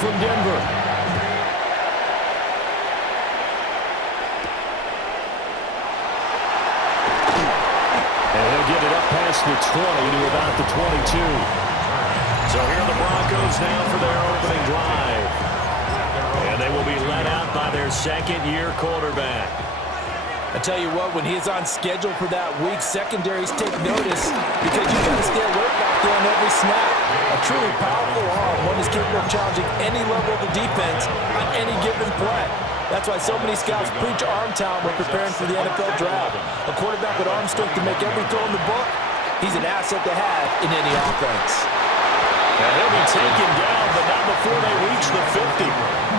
from Denver. And he'll get it up past the 20 to about the 22. So here are the Broncos now for their opening drive. And they will be led out by their second-year quarterback. I tell you what, when he's on schedule for that week, secondaries take notice because you got to stay alert back there on every snap. A truly powerful arm, one is capable of challenging any level of the defense on any given play. That's why so many scouts preach arm talent when preparing for the NFL draft. A quarterback with arm strength to make every throw in the book, he's an asset to have in any offense. And he'll be taken down, but not before they reach the 50.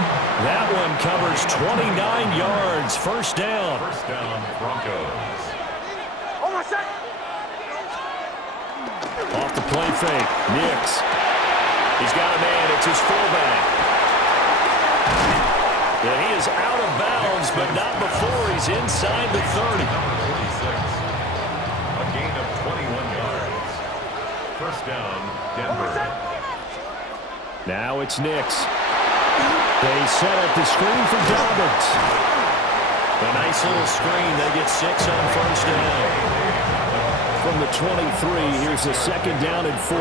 That one covers 29 yards. First down. First down, Broncos. Off the play fake. Nix. He's got a man. It's his fullback. And he is out of bounds, but not before he's inside the 30. Number 46. A gain of 21 yards. First down, Denver. Now it's Nix. They set up the screen for Dobbins. A nice little screen. They get 6 on first down. From the 23, here's a second down and 4.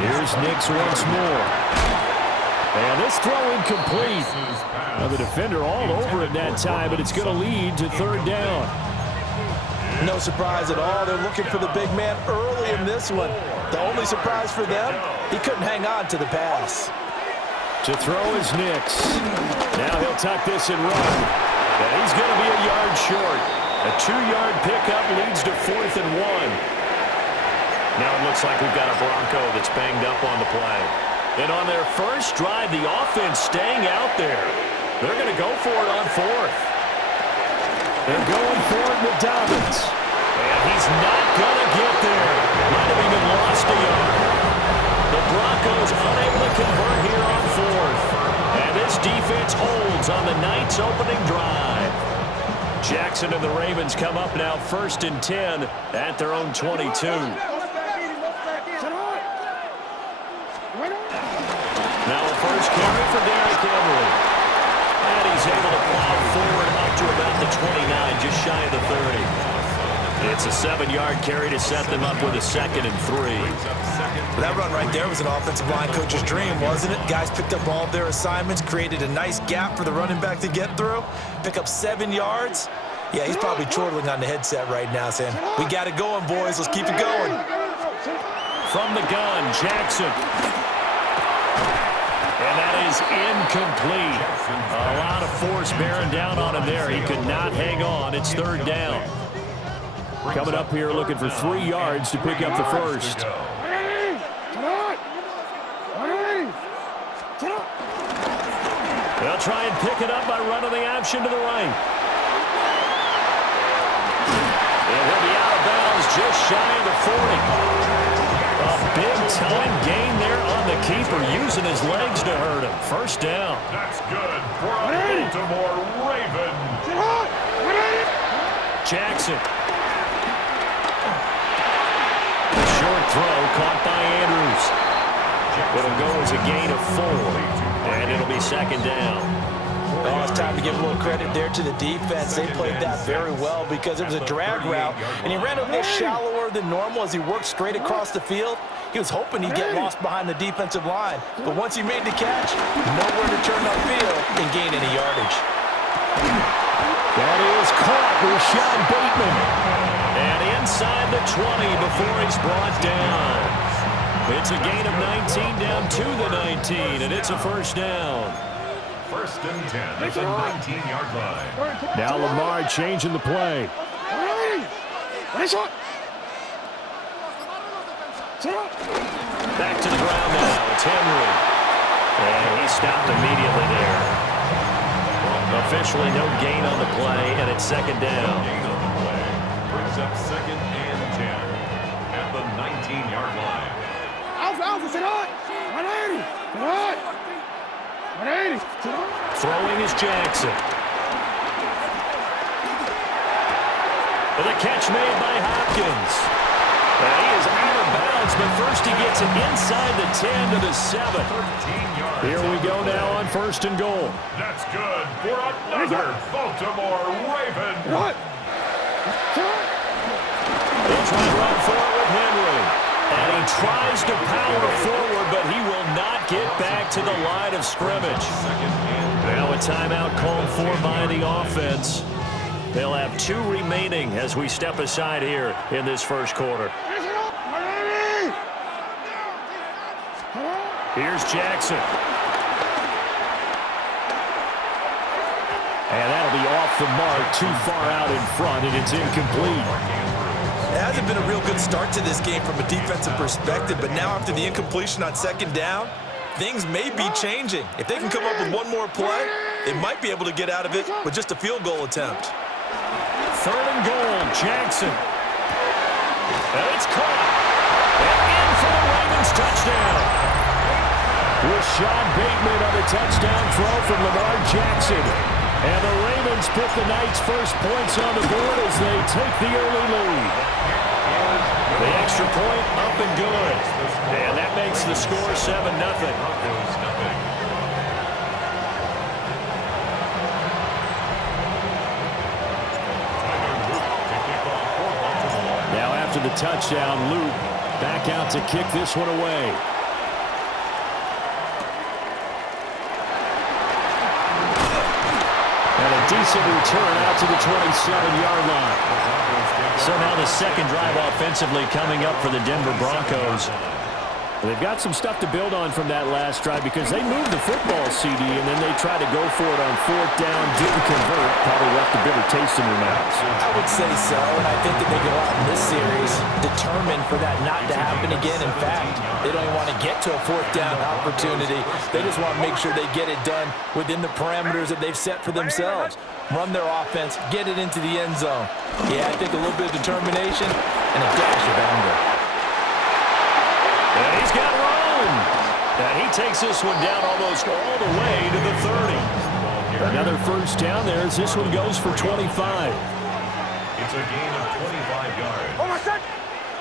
Here's Nix once more. And this throw incomplete. Now the defender all over it that time, but it's going to lead to third down. No surprise at all. They're looking for the big man early in this one. The only surprise for them, he couldn't hang on to the pass. To throw is Nix. Now he'll tuck this and run. And he's going to be a yard short. A 2-yard pickup leads to 4th and 1. Now it looks like we've got a Bronco that's banged up on the play. And on their first drive, the offense staying out there. They're going to go for it on 4th. They're going for it with Dobbins. And he's not going to get there. Might have even lost a yard. The Broncos unable to convert here on 4th. And this defense holds on the night's opening drive. Jackson and the Ravens come up now 1st and 10 at their own 22. Now a first carry for Derrick Henry. And he's able to plow forward up to about the 29, just shy of the 30. It's a 7-yard carry to set them up with a 2nd and 3. That run right there was an offensive line coach's dream, wasn't it? Guys picked up all of their assignments, created a nice gap for the running back to get through, pick up 7 yards. Yeah, he's probably chortling on the headset right now saying, we got it going, boys. Let's keep it going. From the gun, Jackson. And that is incomplete. A lot of force bearing down on him there. He could not hang on. It's third down. Coming up here looking for 3 yards to pick up the first. They'll try and pick it up by running the option to the right. And he'll be out of bounds just shy of the 40. A big-time gain there on the keeper, using his legs to hurt him. First down. That's good for a Baltimore Raven. Jackson. A short throw caught by Andrews. It'll go as a gain of 4, and it'll be second down. Oh, it's time to give a little credit there to the defense. They played that very well because it was a drag route, and he ran a little shallower than normal as he worked straight across the field. He was hoping he'd get lost behind the defensive line, but once he made the catch, nowhere to turn upfield and gain any yardage. That is caught with Sean Bateman. And inside the 20 before he's brought down. It's a gain of 19 down to the 19, and it's a first down. First and 10 at the 19-yard line. Now Lamar changing the play. Back to the ground now. It's Henry. And he stopped immediately there. Officially no gain on the play, and it's second down. Gain on the play brings up 2nd and 10 at the 19-yard line. Throwing is Jackson. The catch made by Hopkins. And he is out of bounds, but but first he gets it inside the 10 to the 7. Here we go now on 1st and goal. That's good for another Baltimore Raven. What? He'll try to run for it with Henry. And he tries to power forward, but he will not get back to the line of scrimmage. Now a timeout called for by the offense. They'll have 2 remaining as we step aside here in this first quarter. Here's Jackson. And that'll be off the mark, too far out in front, and it's incomplete. It hasn't been a real good start to this game from a defensive perspective, but now after the incompletion on 2nd down, things may be changing. If they can come up with one more play, they might be able to get out of it with just a field goal attempt. 3rd and goal, Jackson. And it's caught. And in for the Ravens touchdown. Rashad Bateman on a touchdown throw from Lamar Jackson. And the Ravens put the Knights' first points on the board as they take the early lead. The extra point up and good. And that makes the score 7-0. Now after the touchdown, Luke back out to kick this one away. And a decent return out to the 27-yard line. So now the second drive offensively coming up for the Denver Broncos. They've got some stuff to build on from that last drive because they moved the football, CD, and then they tried to go for it on 4th down, didn't convert, probably left a bitter taste in their mouths. I would say so, and I think that they go out in this series determined for that not to happen again. In fact, they don't even want to get to a 4th down opportunity. They just want to make sure they get it done within the parameters that they've set for themselves. Run their offense, get it into the end zone. Yeah, I think a little bit of determination and a dash of anger. And he's got room. And he takes this one down almost all the way to the 30. Another first down there as this one goes for 25. It's a gain of 25 yards.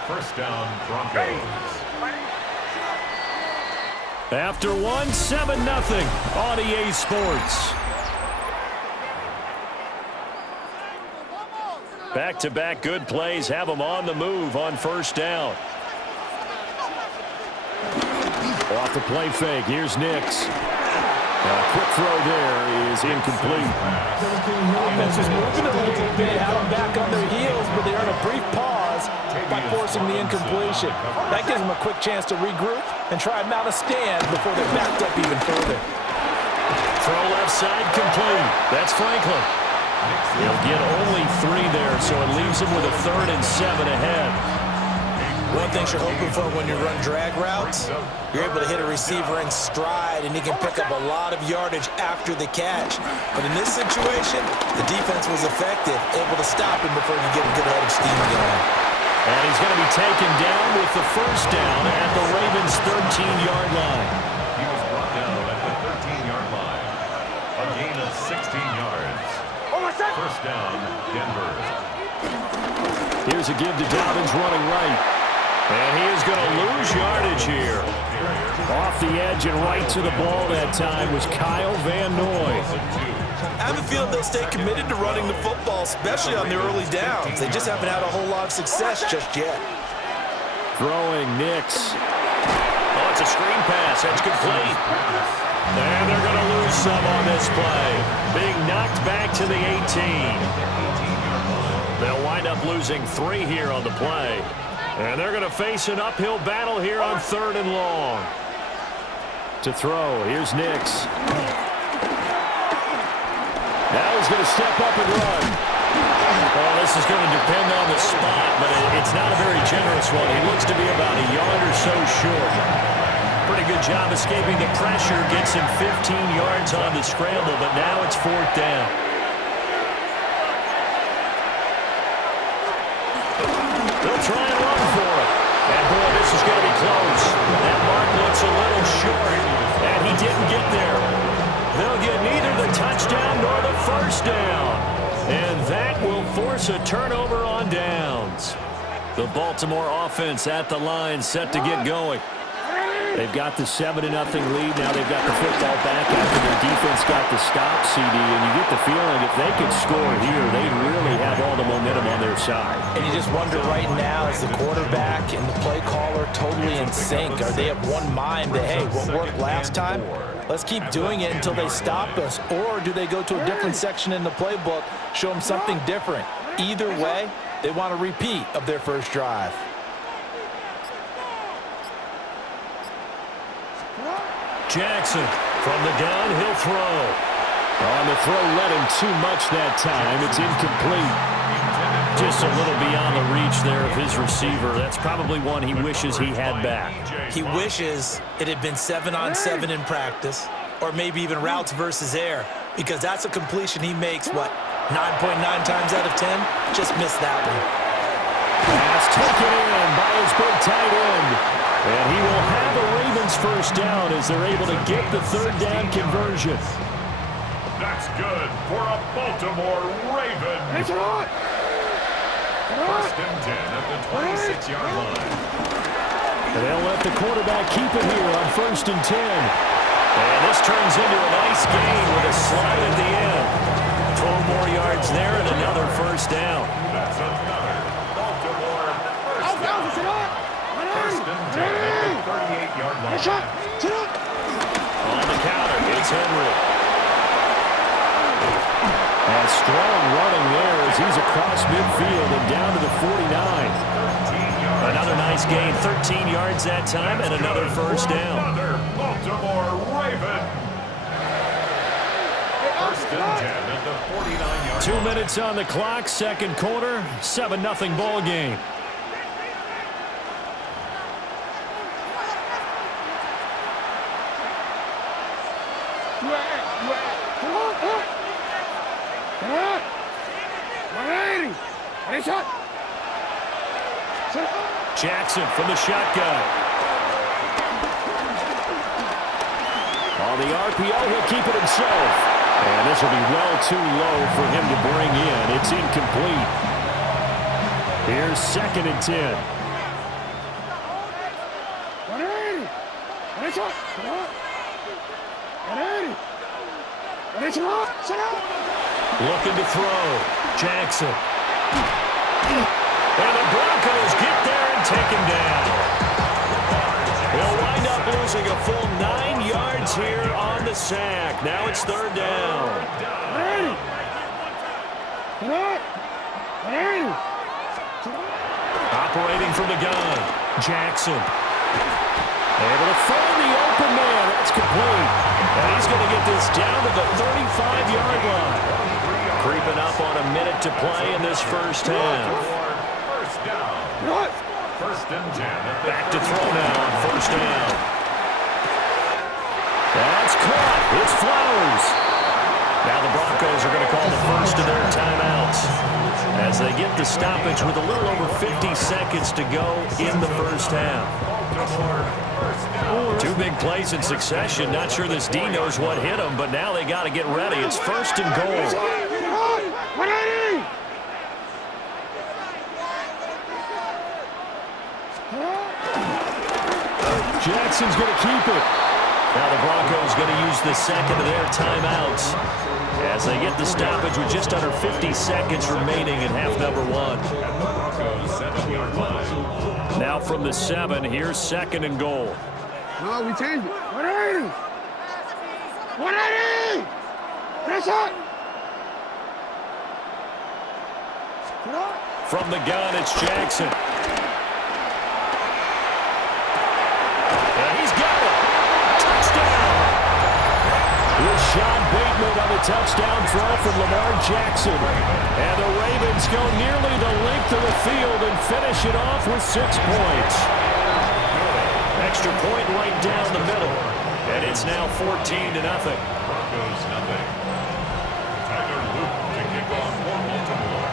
First down, Broncos. After one, 7-0 on EA Sports. Back-to-back good plays have them on the move on first down. Off the play fake, here's Nix. A quick throw there is incomplete. Offense was moving a little bit, had them back on their heels, but they earned a brief pause by forcing the incompletion. That gives them a quick chance to regroup and try and mount a stand before they're backed up even further. Throw left side complete. That's Franklin. He'll get only 3 there, so it leaves him with a 3rd and 7 ahead. One thing you're hoping for when you run drag routes, you're able to hit a receiver in stride, and he can pick up a lot of yardage after the catch. But in this situation, the defense was effective, able to stop him before he get a good head of steam going. And he's going to be taken down with the first down at the Ravens' 13-yard line. He was brought down at the 13-yard line. A gain of 16 yards. First down, Denver. Here's a give to Dobbins running right. And he is going to lose yardage here. Off the edge and right to the ball that time was Kyle Van Noy. I have a feeling they'll stay committed to running the football, especially on the early downs. They just haven't had a whole lot of success just yet. Throwing Nix. Oh, it's a screen pass. That's complete. And they're going to lose some on this play. Being knocked back to the 18. They'll wind up losing 3 here on the play. And they're going to face an uphill battle here on 3rd and long. To throw, here's Nix. Now he's going to step up and run. Oh, this is going to depend on the spot, but it's not a very generous one. He looks to be about a yard or so short. Pretty good job escaping the pressure. Gets him 15 yards on the scramble, but now it's 4th down. They'll try and run for it. And, boy, this is going to be close. That mark looks a little short, and he didn't get there. They'll get neither the touchdown nor the first down. And that will force a turnover on downs. The Baltimore offense at the line, set to get going. They've got the 7-0 lead. Now they've got the football back after their defense got the stop, CD. And you get the feeling if they could score here, they'd really have all the momentum on their side. And you just wonder right now, is the quarterback and the play caller totally in sync? Are they of one mind that, hey, what worked last time? Let's keep doing it until they stop us. Or do they go to a different section in the playbook, show them something different? Either way, they want a repeat of their first drive. Jackson from the gun, he'll throw. On the throw, led him too much that time. It's incomplete. Just a little beyond the reach there of his receiver. That's probably one he wishes he had back. He wishes it had been 7-on-7 in practice, or maybe even routes versus air, because that's a completion he makes, what, 9.9 times out of 10? Just missed that one. Pass taken in by his big tight end. And he will have a Ravens first down as they're able to get the third down conversion. That's good for a Baltimore Raven. First and 10 at the 26-yard line. And they'll let the quarterback keep it here on first and 10. And this turns into a nice gain with a slide at the end. 12 more yards there and another first down. That's another Baltimore first down. First and 10 at the 38-yard line. On the counter, it's Henry. And strong running there as he's across midfield and down to the 49. Another nice gain, 13 yards that time, and another first down. Another Baltimore Raven. First and 10 at the 49-yard line. 2 minutes on the clock, second quarter, 7-0 ball game. Jackson from the shotgun. On the RPO, he'll keep it himself. And this will be well too low for him to bring in. It's incomplete. Here's second and 10. Looking to throw. Jackson. And the Broncos get there and take him down. They'll wind up losing a full 9 yards here on the sack. Now it's third down. Operating from the gun. Jackson. Able to find the open man. That's complete. And he's going to get this down to the 35-yard line. Creeping up on a minute to play in this first half. First and 10. Back to throw now on first down. That's caught. It's Flowers. Now the Broncos are going to call the first of their timeouts as they get the stoppage with a little over 50 seconds to go in the first half. 2 big plays in succession. Not sure this D knows what hit him, but now they got to get ready. It's first and goal. Jackson's going to keep it. Now the Broncos going to use the second of their timeouts as they get the stoppage with just under 50 seconds remaining in half number 1. Now from the 7, here's second and goal. No, we changed it. 180! 180! Press up! From the gun, it's Jackson. And he's got it. Touchdown! Rashad Bateman on the touchdown throw from Lamar Jackson. And the Ravens go nearly the length of the field and finish it off with 6 points. Extra point right down the middle. And it's now 14-0. Broncos nothing. Tyler Luke to kick off for Baltimore.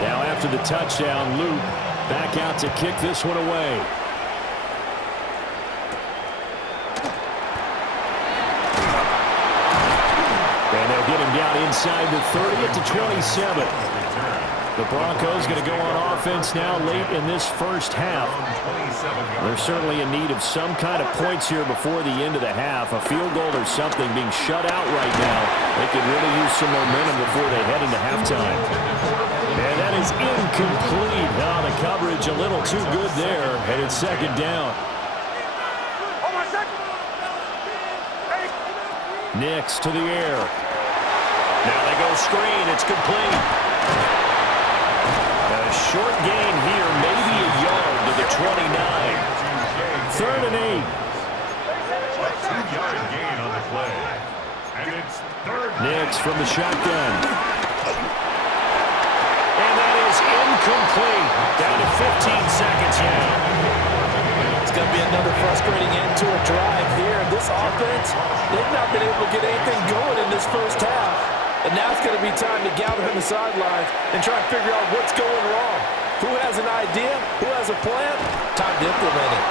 Now after the touchdown, Luke back out to kick this one away. And they'll get him down down inside the 30 at the 27. The Broncos going to go on offense now late in this first half. They're certainly in need of some kind of points here before the end of the half. A field goal or something being shut out right now. They could really use some momentum before they head into halftime. And that is incomplete. Oh, the coverage a little too good there. And it's second down. Nix to the air. Now they go screen. It's complete. A short gain here, maybe a yard to the 29. 3rd and 8. A 2-yard gain on the play. And it's 3rd. Nix from the shotgun. And that is incomplete. Down to 15 seconds now. It's going to be another frustrating end to a drive here. This offense, they've not been able to get anything going in this first half. And now it's going to be time to gather on the sidelines and try and figure out what's going wrong. Who has an idea? Who has a plan? Time to implement it.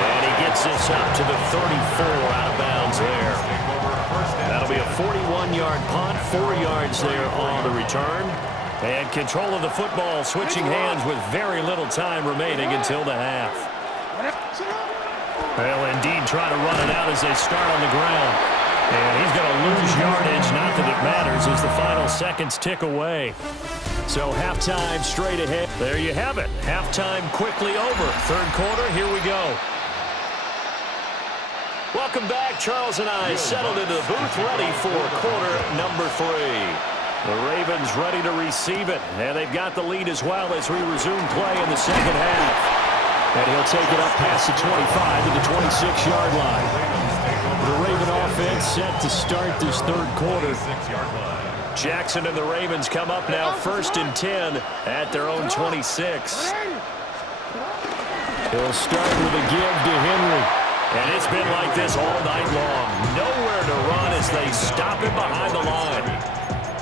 And he gets this up to the 34 out of bounds there. That'll be a 41-yard punt, 4 yards there on the return. And control of the football switching hands with very little time remaining until the half. Well, indeed, trying to run it out as they start on the ground. And he's going to lose yardage, not that it matters, as the final seconds tick away. So halftime straight ahead. There you have it. Halftime quickly over. 3rd quarter, here we go. Welcome back. Charles and I settled into the booth, ready for quarter number 3. The Ravens ready to receive it. And they've got the lead as well as we resume play in the second half. And he'll take it up past the 25 to the 26-yard line. The Raven offense set to start this 3rd quarter. Jackson and the Ravens come up now 1st and 10 at their own 26. He'll start with a give to Henry. And it's been like this all night long. Nowhere to run as they stop him behind the line.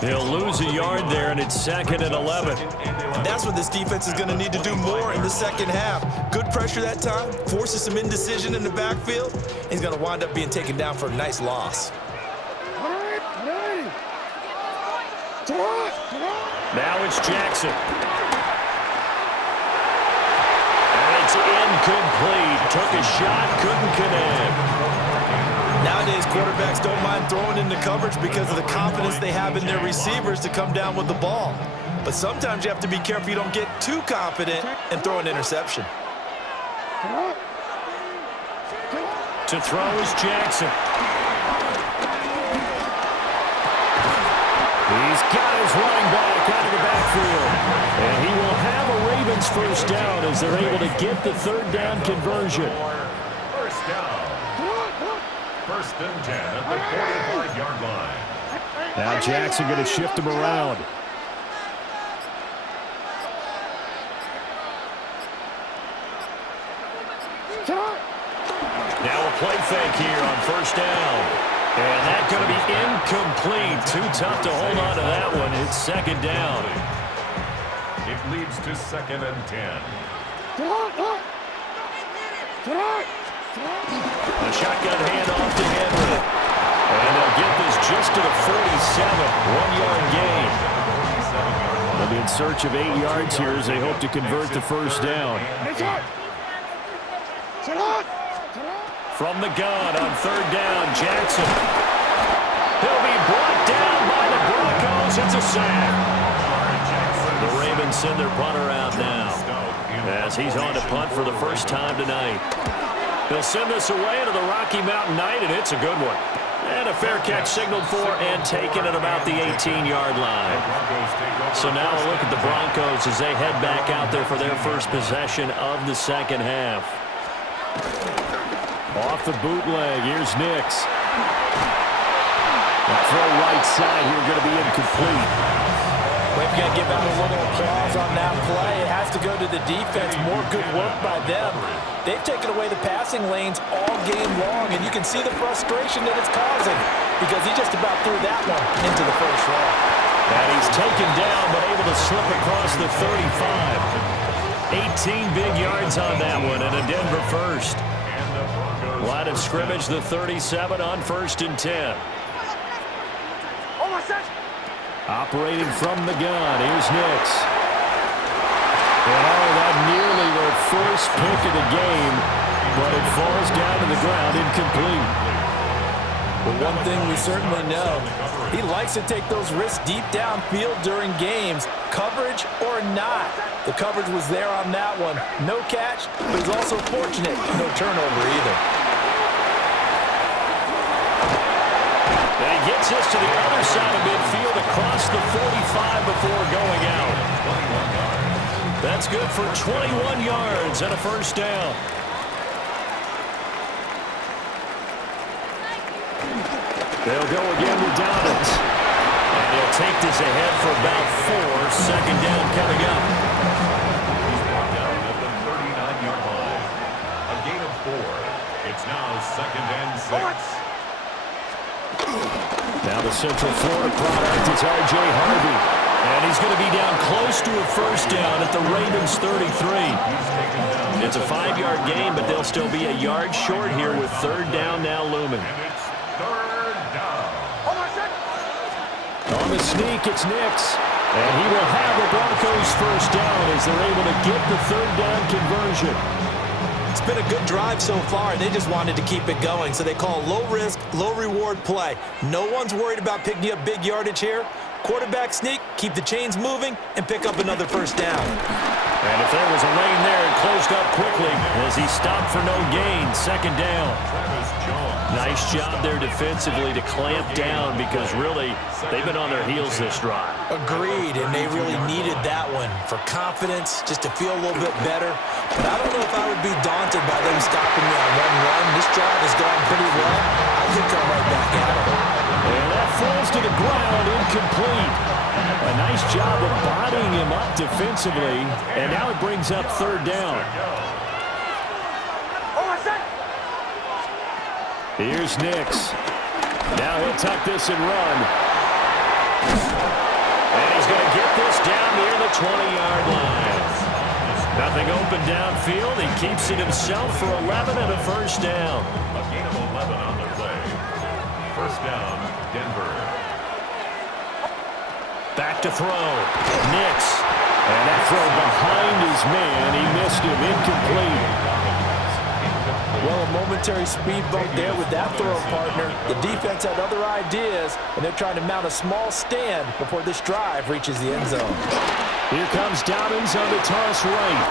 He'll lose a yard there, and it's 2nd and 11. And that's what this defense is going to need to do more in the second half. Good pressure that time, forces some indecision in the backfield. He's going to wind up being taken down for a nice loss. Now it's Jackson. And it's incomplete. Took a shot, couldn't connect. Nowadays, quarterbacks don't mind throwing into coverage because of the confidence they have in their receivers to come down with the ball. But sometimes you have to be careful you don't get too confident and throw an interception. To throw is Jackson. He's got his running back out of the backfield. And he will have a Ravens first down as they're able to get the 3rd down conversion. First down. 1st and 10 at the 45-yard line. Now Jackson going to shift him around. Now a play fake here on 1st down. And that's going to be incomplete. Too tough to hold on to that one. It's 2nd down. It leads to 2nd and 10. A shotgun handoff to Henry. And they'll get this just to the 47. 1-yard gain. They'll be in search of 8 yards here as they hope to convert the first down. From the gun on 3rd down, Jackson. He'll be brought down by the Broncos. It's a sack. The Ravens send their punter out now as he's on to punt for the first time tonight. They'll send this away to the Rocky Mountain Knight, and it's a good one. And a fair catch signaled for and taken at about the 18-yard line. So now a look at the Broncos as they head back out there for their first possession of the second half. Off the bootleg, here's Nix. The throw right side here going to be incomplete. We've got to give out a little applause on that play. It has to go to the defense. More good work by them. They've taken away the passing lanes all game long, and you can see the frustration that it's causing because he just about threw that one into the first row. And he's taken down, but able to slip across the 35. 18 big yards on that one, and a Denver first. Line of scrimmage, the 37 on 1st and 10. Operating from the gun, here's Nix. And that nearly their first pick of the game, but it falls down to the ground incomplete. Well, one thing we certainly know, he likes to take those risks deep downfield during games, coverage or not. The coverage was there on that one. No catch, but he's also fortunate. No turnover either. And he gets this to the other side of midfield across the 45 before going out. That's good for 21 yards and a first down. They'll go again with Dobbins. And he'll take this ahead for about 4. Second down coming up. He's brought down at the 39-yard line. A gain of 4. It's now 2nd and 6. Now the Central Florida product is R.J. Harvey. And he's going to be down close to a first down at the Ravens 33. It's a 5-yard gain, but they'll still be a yard short here with third down now looming. And it's third down. On the sneak, it's Nix. And he will have the Broncos first down as they're able to get the third down conversion. It's been a good drive so far. They just wanted to keep it going, so they call low-risk, low-reward play. No one's worried about picking up big yardage here. Quarterback sneak, keep the chains moving, and pick up another first down. And if there was a lane there, it closed up quickly as he stopped for no gain. Second down. Nice job there defensively to clamp down because really they've been on their heels this drive. Agreed, and they really needed that one for confidence, just to feel a little bit better. But I don't know if I would be daunted by them stopping me on one run. This drive has gone pretty well. I could come right back at it. And that falls to the ground, incomplete. A nice job of bodying him up defensively, and now it brings up third down. Here's Nix. Now he'll tuck this and run. And he's going to get this down near the 20-yard line. Nothing open downfield. He keeps it himself for 11 and a first down. A gain of 11 on the play. First down, Denver. Back to throw. Nix. And that throw behind his man. He missed him. Incomplete. Well, a momentary speed bump there with that throw, partner. The defense had other ideas, and they're trying to mount a small stand before this drive reaches the end zone. Here comes Dobbins on the toss right.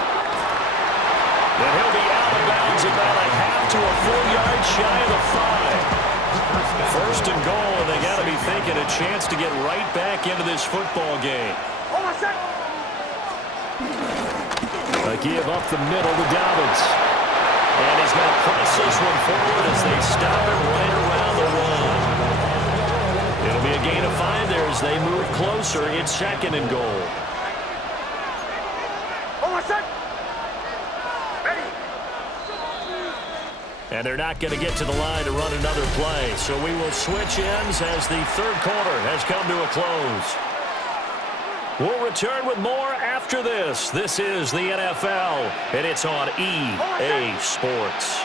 And he'll be out of bounds about a half to a full yard shy of the 5. First and goal, and they got to be thinking a chance to get right back into this football game. A give up the middle to Dobbins. And he's going to press this one forward as they stop it right around the 1. It'll be a gain of 5 there as they move closer. It's second and goal. And they're not going to get to the line to run another play. So we will switch ends as the third quarter has come to a close. We'll return with more after this. This is the NFL, and it's on EA Sports.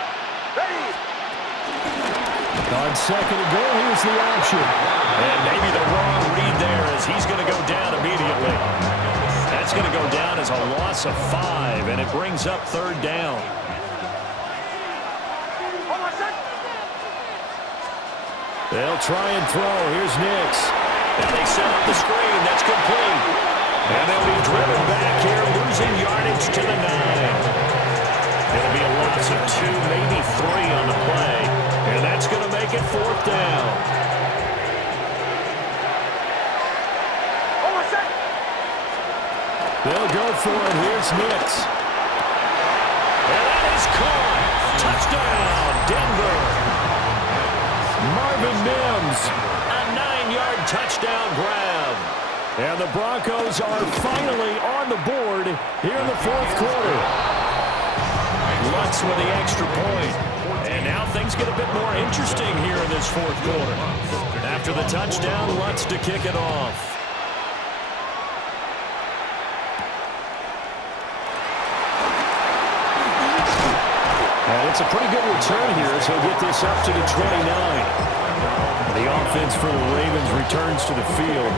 On second and goal, here's the option. And maybe the wrong read there as he's going to go down immediately. That's going to go down as a loss of 5, and it brings up third down. They'll try and throw. Here's Nix. And they set up the screen. That's complete. And they'll be driven back here, losing yardage to the 9. It'll be a loss of 2, maybe 3 on the play. And that's going to make it fourth down. They'll go for it. Here's Nix. And that is caught. Touchdown, Denver. Marvin Mims, a 9-yard touchdown grab. And the Broncos are finally on the board here in the fourth quarter. Lutz with the extra point. And now things get a bit more interesting here in this fourth quarter. After the touchdown, Lutz to kick it off. And it's a pretty good return here as he'll get this up to the 29. The offense for the Ravens returns to the field.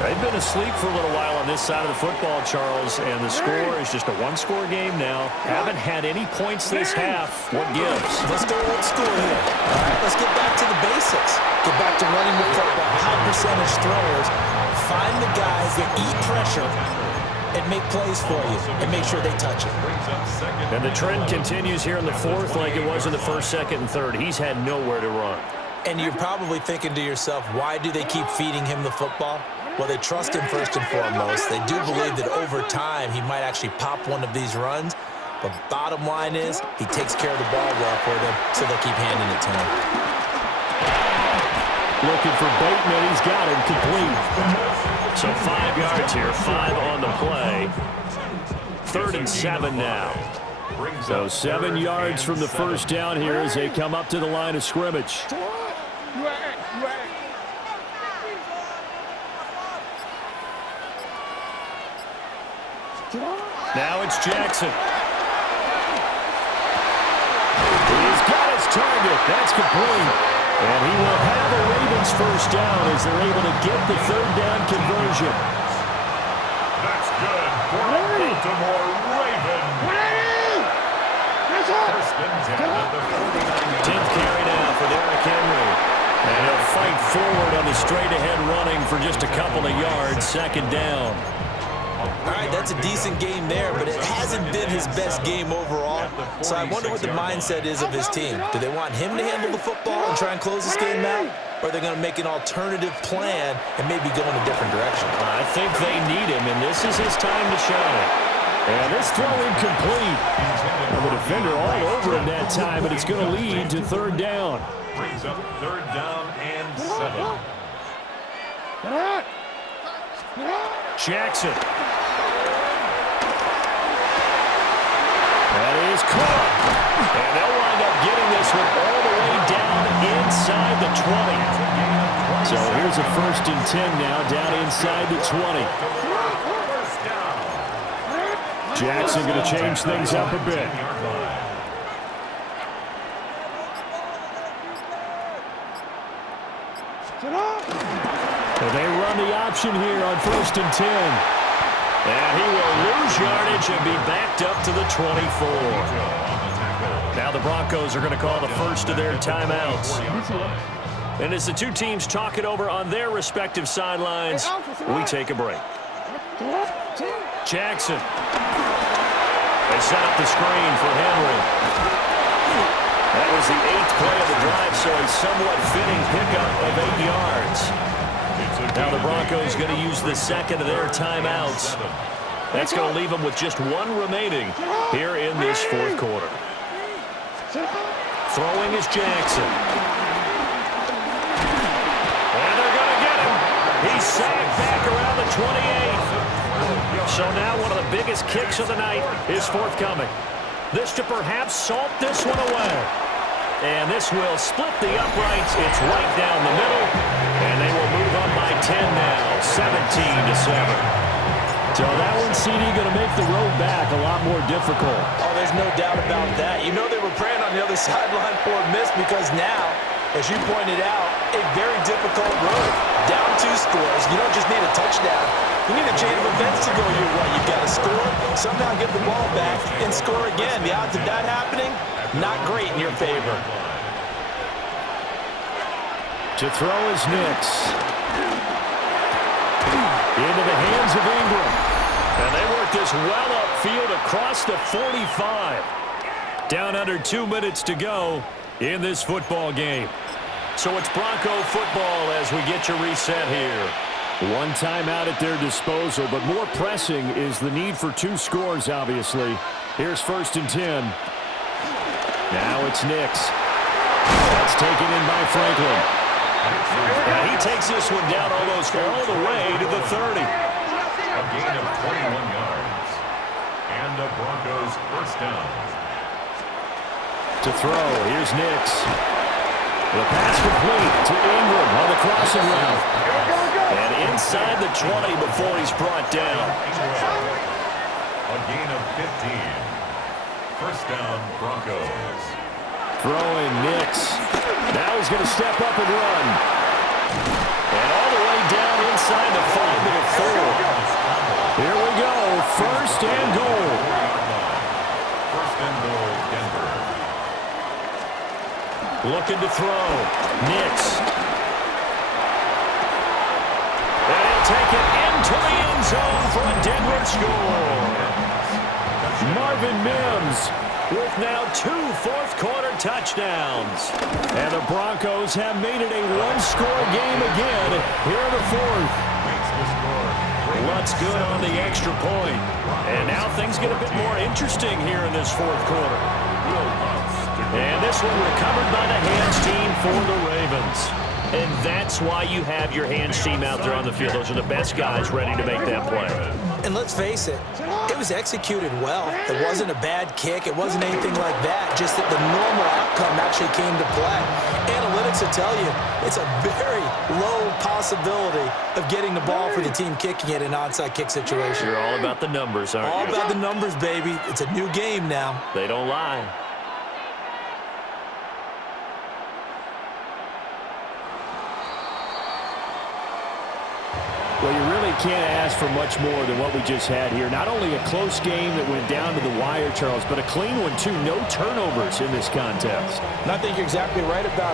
They've been asleep for a little while on this side of the football, Charles, and the score is just a one-score game now. Haven't had any points this half. What gives? Let's go old school here. All right, let's get back to the basics. Get back to running the football, high-percentage throwers. Find the guys that eat pressure and make plays for you and make sure they touch it. And the trend continues here in the fourth like it was in the first, second, and third. He's had nowhere to run. And you're probably thinking to yourself, why do they keep feeding him the football? Well, they trust him first and foremost. They do believe that over time he might actually pop one of these runs. But bottom line is he takes care of the ball well for them, so they'll keep handing it to him. Looking for Bateman. He's got him complete. So 5 yards here, 5 on the play. 3rd and 7 now. So 7 yards from the first down here as they come up to the line of scrimmage. Now it's Jackson. He's got his target. That's complete. And he will have a Ravens first down as they're able to get the 3rd down conversion. That's good for a Baltimore Raven. First and 10 at the 49. 10th carry now for Derrick Henry. And he'll fight forward on the straight-ahead running for just a couple of yards. 2nd down. All right, that's a decent game there, but it hasn't been his best game overall. So I wonder what the mindset is of his team. Do they want him to handle the football and try and close this game out? Or are they going to make an alternative plan and maybe go in a different direction? I think they need him, and this is his time to shine. And this throw incomplete. And the defender all over him that time, but it's going to lead to 3rd down. Brings up 3rd down and 7. Jackson. That is caught. And they'll wind up getting this one all the way down inside the 20. So here's a 1st and 10 now, down inside the 20. Jackson going to change things up a bit. They run the option here on 1st and 10. And he will lose yardage and be backed up to the 24. Now the Broncos are going to call the first of their timeouts. And as the two teams talk it over on their respective sidelines, we take a break. Jackson. They set up the screen for Henry. That was the 8th play of the drive, so a somewhat fitting pickup of 8 yards. Now the Broncos going to use the 2nd of their timeouts. That's going to leave them with just 1 remaining here in this 4th quarter. Throwing is Jackson. And they're going to get him. He's sacked back around the 28. So now one of the biggest kicks of the night is forthcoming. This to perhaps salt this one away. And this will split the uprights. It's right down the middle. And they will move on by 10 now, 17-7. So that one, CD, going to make the road back a lot more difficult. Oh, there's no doubt about that. You know they were praying on the other sideline for a miss because now, as you pointed out, a very difficult road. Down 2 scores. You don't just need a touchdown. You need a chain of events to go your way. You've got to score, somehow get the ball back, and score again. The odds of that happening, not great in your favor. To throw is Nix. Into the hands of Ingram. And they work this well upfield across the 45. Down under 2 minutes to go in this football game. So it's Bronco football as we get your reset here. 1 timeout at their disposal, but more pressing is the need for 2 scores, obviously. Here's 1st and 10. Now it's Nix. That's taken in by Franklin. And he takes this one down almost all the way to the 30. A gain of 21 yards. And the Broncos first down. To throw, here's Nix. The pass complete to Ingram on the crossing route. And inside the 20 before he's brought down. A gain of 15. First down, Broncos. Throwing Nix. Now he's going to step up and run. And all the way down inside inside the 5 to the 4. Here we go, first and goal. First and goal, Denver. Looking to throw. Nix. And he'll take it into the end zone for a Denver score. Marvin Mims with now 2 fourth-quarter touchdowns. And the Broncos have made it a one-score game again here in the fourth. What's good on the extra point. And now things get a bit more interesting here in this fourth quarter. And this one recovered by the hands team for the Ravens. And that's why you have your hands team out there on the field. Those are the best guys ready to make that play. And let's face it, it was executed well. It wasn't a bad kick. It wasn't anything like that. Just that the normal outcome actually came to play. Analytics will tell you it's a very low possibility of getting the ball for the team kicking it in an onside kick situation. You're all about the numbers, aren't you? All about the numbers, baby. It's a new game now. They don't lie. Well, you really can't ask for much more than what we just had here. Not only a close game that went down to the wire, Charles, but a clean one, too. No turnovers in this contest. And I think you're exactly right about